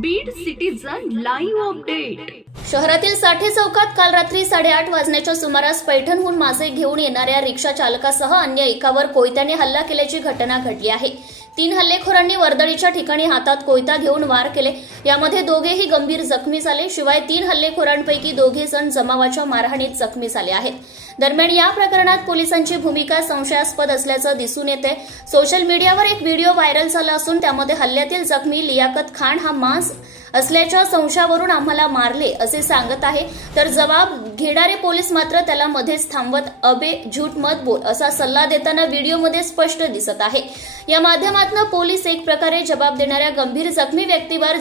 Beed citizen live update. शहरातील साठे चौकात काल रात्री 8:30 वाजण्याच्या सुमारास पैठणहून मासे घेऊन येणाऱ्या रिक्षा चालकासह अन्य एकावर कोयत्याने हल्ला केल्याची घटना घडली आहे। 3 हल्लेखोरांनी वर्दळीच्या ठिकाणी हातात कोयता घेऊन वार केले। यामध्ये दोघेही गंभीर जखमी झाले। शिवाय 3 हल्लेखोरांपैकी 2 जण जमावाच्या मारहाणीत जखमी झाले आहेत। दरम्यान या प्रकरणात पोलिसांची भूमिका संशयास्पद असल्याचं दिसून येते। सोशल मीडियावर एक व्हिडिओ व्हायरल झाला असून त्यामध्ये हल्ल्यातील जखमी लियाकत खान हा मांस असल्याच्या संशयावरून आम्हाला मारले असे सांगत आहे, तर जबाब घेणारे पोलीस मात्र त्याला मध्येच थांबवत अबे झूठ मत बोल असा सल्ला देताना व्हिडिओमध्ये स्पष्ट दिसत आहे। या माध्यमातून पोलीस एक प्रकारे जबाब देणाऱ्या गंभीर जखमी व्यक्तीवर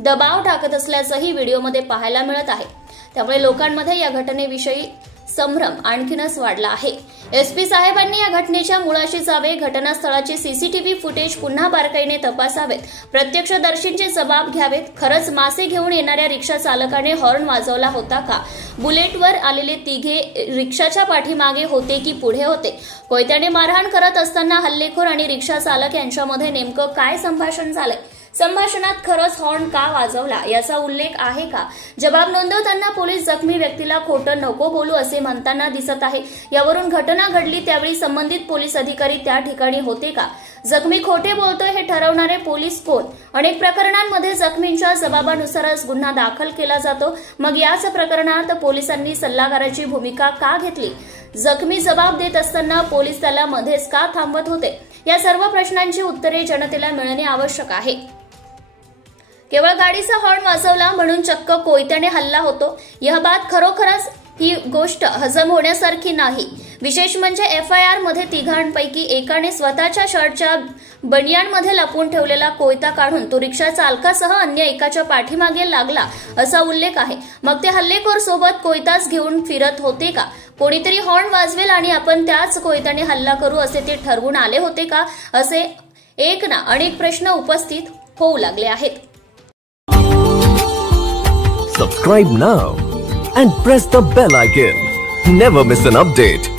दबाव टाकत असल्याचंही व्हिडिओमध्ये पाहायला मिळत आहे। त्यामुळे लोकांमध्ये या घटनेविषयी संभ्रम आणखीनच वाढला आहे। एसपी साहेबांनी या घटनेच्या मुळाशी जावे, घटनास्थळाचे सीसीटीव्ही फुटेज पुन्हा बारकाईने तपासावेत, प्रत्यक्षदर्शींचे जबाब घ्यावेत। खरंच मासे घेऊन येणाऱ्या रिक्षा चालकाने हॉर्न वाजवला होता का? बुलेटवर आलेले 3 रिक्षाच्या पाठीमागे होते की पुढे होते? कोयत्याने मारहाण करत असताना हल्लेखोर आणि रिक्षा चालक यांच्यामध्ये नेमकं काय संभाषण झालंय? संभाषणात खरंच हॉर्न का वाजवला याचा उल्लेख आहे का? जबाब नोंदवताना पोलीस जखमी व्यक्तीला खोटं नको बोलू असे म्हणताना दिसत आहे। यावरून घटना घडली त्यावेळी संबंधित पोलीस अधिकारी त्या ठिकाणी होते का? जखमी खोटे बोलतोय हे ठरवणारे पोलीस कोण? अनेक प्रकरणांमध्ये जखमींच्या जबाबानुसारच गुन्हा दाखल केला जातो। मग याच प्रकरणात पोलिसांनी सल्लागाराची भूमिका का घेतली? जखमी जबाब देत असताना पोलीस त्याला मध्येच का थांबवत होते? या सर्व प्रश्नांची उत्तरे जनतेला मिळणे आवश्यक आहे। केवळ गाडीचा हॉर्न वाजवला म्हणून चक्क कोयत्याने हल्ला होतो, यह बात खरोखरच ही गोष्ट हजम होण्यासारखी नाही। विशेष म्हणजे FIR मध्ये 3 एकाने स्वतःच्या शर्टच्या बनियानमध्ये लपवून ठेवलेला कोयता काढून तो रिक्षा चालकासह अन्य एकाच्या पाठीमागे लागला असा उल्लेख आहे। मग ते हल्लेखोर सोबत कोयताच घेऊन फिरत होते का? कोणीतरी हॉर्न वाजवेल आणि आपण त्याच कोयत्याने हल्ला करू असे ते ठरवून आले होते का? असे एक ना अनेक प्रश्न उपस्थित होऊ लागले आहेत। Subscribe now and press the bell icon. Never miss an update.